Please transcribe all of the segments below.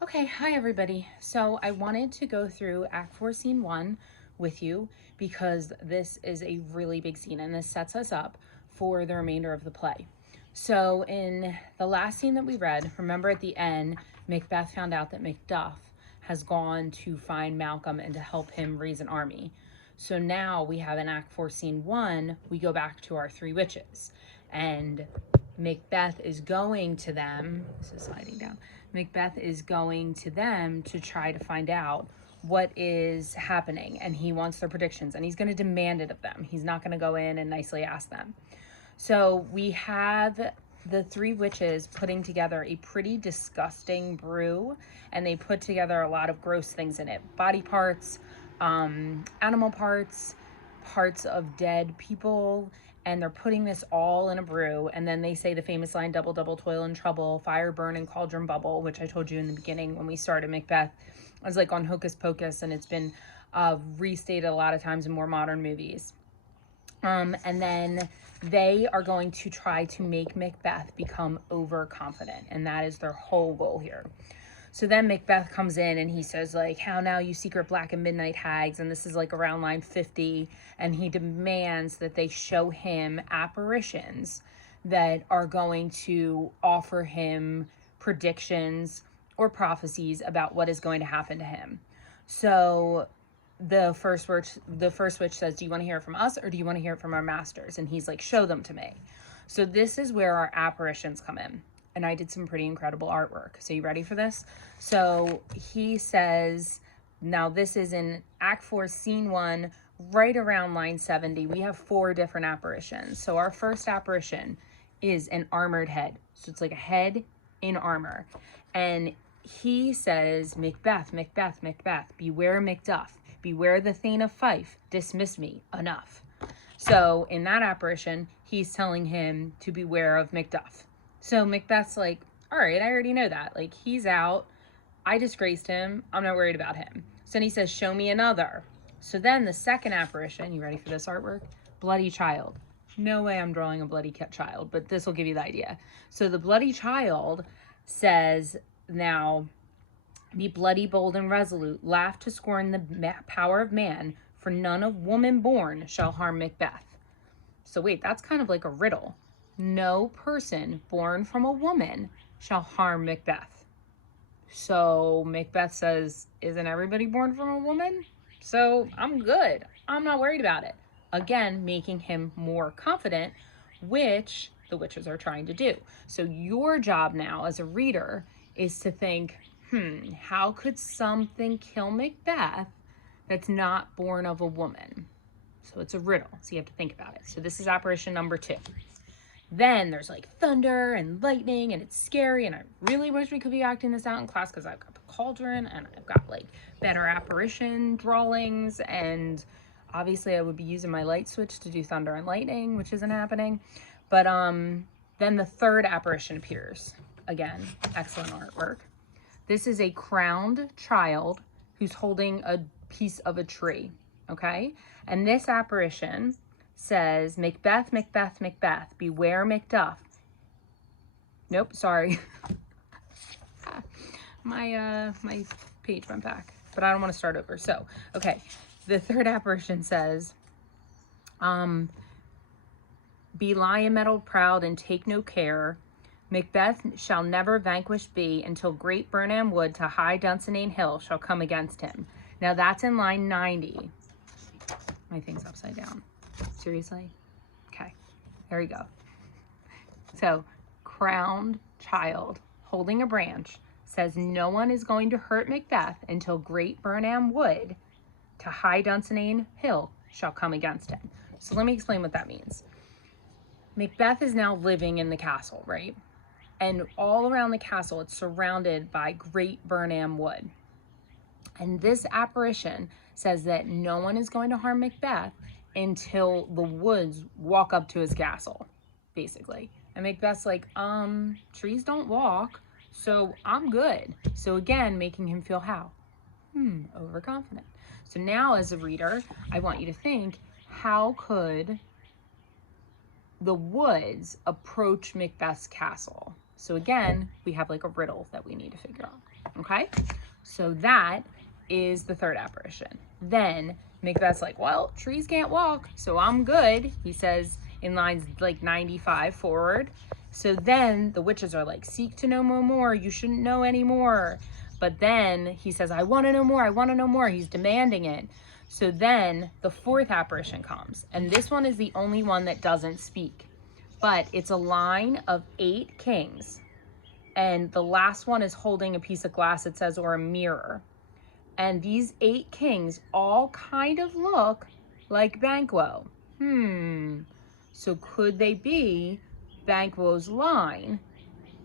Okay, hi everybody. So I wanted to go through Act 4, Scene 1 with you because this is a really big scene and this sets us up for the remainder of the play. So in the last scene that we read, remember at the end, Macbeth found out that Macduff has gone to find Malcolm and to help him raise an army. So now we have in Act 4, Scene 1, we go back to our three witches and Macbeth is going to them. This is sliding down. Macbeth is going to them to try to find out what is happening, and he wants their predictions, and he's going to demand it of them. He's not going to go in and nicely ask them. So we have the three witches putting together a pretty disgusting brew, and they put together a lot of gross things in it. Body parts, animal parts, parts of dead people, and they're putting this all in a brew. And then they say the famous line, double, double, toil and trouble, fire, burn, and cauldron bubble, which I told you in the beginning when we started Macbeth. I was like on Hocus Pocus, and it's been restated a lot of times in more modern movies. And then they are going to try to make Macbeth become overconfident, and that is their whole goal here. So then Macbeth comes in and he says, like, how now, you secret black and midnight hags? And this is like around line 50. And he demands that they show him apparitions that are going to offer him predictions or prophecies about what is going to happen to him. So the first witch says, do you want to hear it from us or do you want to hear it from our masters? And he's like, show them to me. So this is where our apparitions come in. And I did some pretty incredible artwork. So you ready for this? So he says, now this is in Act 4, Scene 1, right around line 70. We have 4 different apparitions. So our first apparition is an armored head. So it's like a head in armor. And he says, Macbeth, Macbeth, Macbeth, beware Macduff, beware the Thane of Fife, dismiss me, enough. So in that apparition, he's telling him to beware of Macduff. So Macbeth's like, all right, I already know that. Like, he's out. I disgraced him. I'm not worried about him. So then he says, show me another. So then the second apparition, you ready for this artwork? Bloody child. No way I'm drawing a bloody child, but this will give you the idea. So the bloody child says, now, be bloody, bold, and resolute. Laugh to scorn the power of man, for none of woman born shall harm Macbeth. So wait, that's kind of like a riddle. No person born from a woman shall harm Macbeth. So Macbeth says, isn't everybody born from a woman? So I'm good. I'm not worried about it. Again, making him more confident, which the witches are trying to do. So your job now as a reader is to think, how could something kill Macbeth that's not born of a woman? So it's a riddle. So you have to think about it. So this is apparition number 2. Then there's like thunder and lightning and it's scary, and I really wish we could be acting this out in class because I've got the cauldron and I've got like better apparition drawings, and obviously I would be using my light switch to do thunder and lightning, which isn't happening. But then the third apparition appears. Again, excellent artwork. This is a crowned child who's holding a piece of a tree, okay? And this apparition says, Macbeth, Macbeth, Macbeth, beware Macduff. Nope, sorry. my page went back, but I don't want to start over. So, okay, the third apparition says, be lion-mettled proud and take no care. Macbeth shall never vanquished be until great Burnham Wood to high Dunsinane Hill shall come against him. Now that's in line 90. My thing's upside down. Seriously? Okay, there we go. So, crowned child holding a branch says no one is going to hurt Macbeth until great Burnham Wood to high Dunsinane Hill shall come against him. So let me explain what that means. Macbeth is now living in the castle, right? And all around the castle, it's surrounded by great Burnham Wood. And this apparition says that no one is going to harm Macbeth until the woods walk up to his castle, basically. And Macbeth's like, trees don't walk, so I'm good. So again, making him feel how? Overconfident. So now as a reader, I want you to think, how could the woods approach Macbeth's castle? So again, we have like a riddle that we need to figure out, okay? So that is the third apparition. Then Macbeth's like, well, trees can't walk, so I'm good, he says in lines like 95 forward. So then the witches are like, seek to know more, you shouldn't know anymore. But then he says, I want to know more, I want to know more. He's demanding it. So then the fourth apparition comes, and this one is the only one that doesn't speak. But it's a line of 8 kings, and the last one is holding a piece of glass, it says, or a mirror. And these 8 kings all kind of look like Banquo. So could they be Banquo's line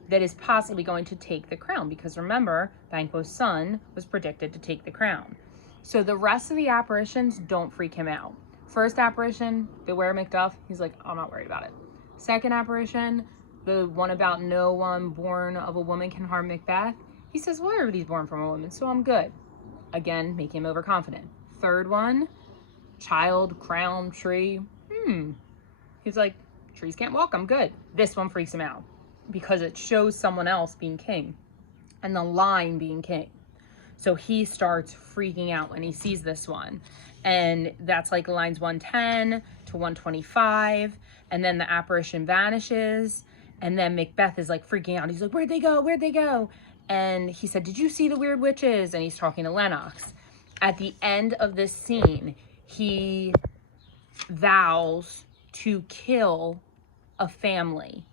that is possibly going to take the crown? Because remember, Banquo's son was predicted to take the crown. So the rest of the apparitions don't freak him out. First apparition, beware Macduff, he's like, I'm not worried about it. Second apparition, the one about no one born of a woman can harm Macbeth, he says, well, everybody's born from a woman, so I'm good. Again, make him overconfident. Third one, child, crown, tree. He's like, trees can't walk, I'm good. This one freaks him out because it shows someone else being king and the line being king. So he starts freaking out when he sees this one. And that's like lines 110 to 125. And then the apparition vanishes. And then Macbeth is like freaking out. He's like, where'd they go? Where'd they go? And he said, did you see the weird witches? And he's talking to Lennox. At the end of this scene, he vows to kill a family.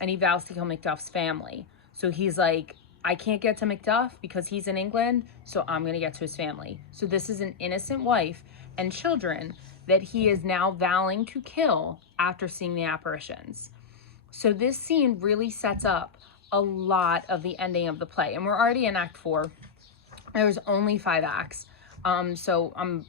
And he vows to kill Macduff's family. So he's like, I can't get to Macduff because he's in England, so I'm going to get to his family. So this is an innocent wife and children that he is now vowing to kill after seeing the apparitions. So this scene really sets up a lot of the ending of the play. And we're already in Act 4. There's only 5 acts. So I'm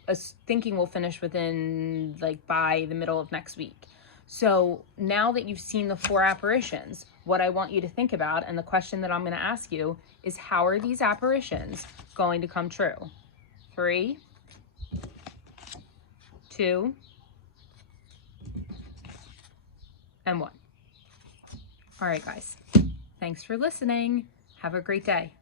thinking we'll finish within, like, by the middle of next week. So now that you've seen the 4 apparitions, what I want you to think about, and the question that I'm going to ask you, is how are these apparitions going to come true? 3, 2, and 1. All right, guys. Thanks for listening. Have a great day.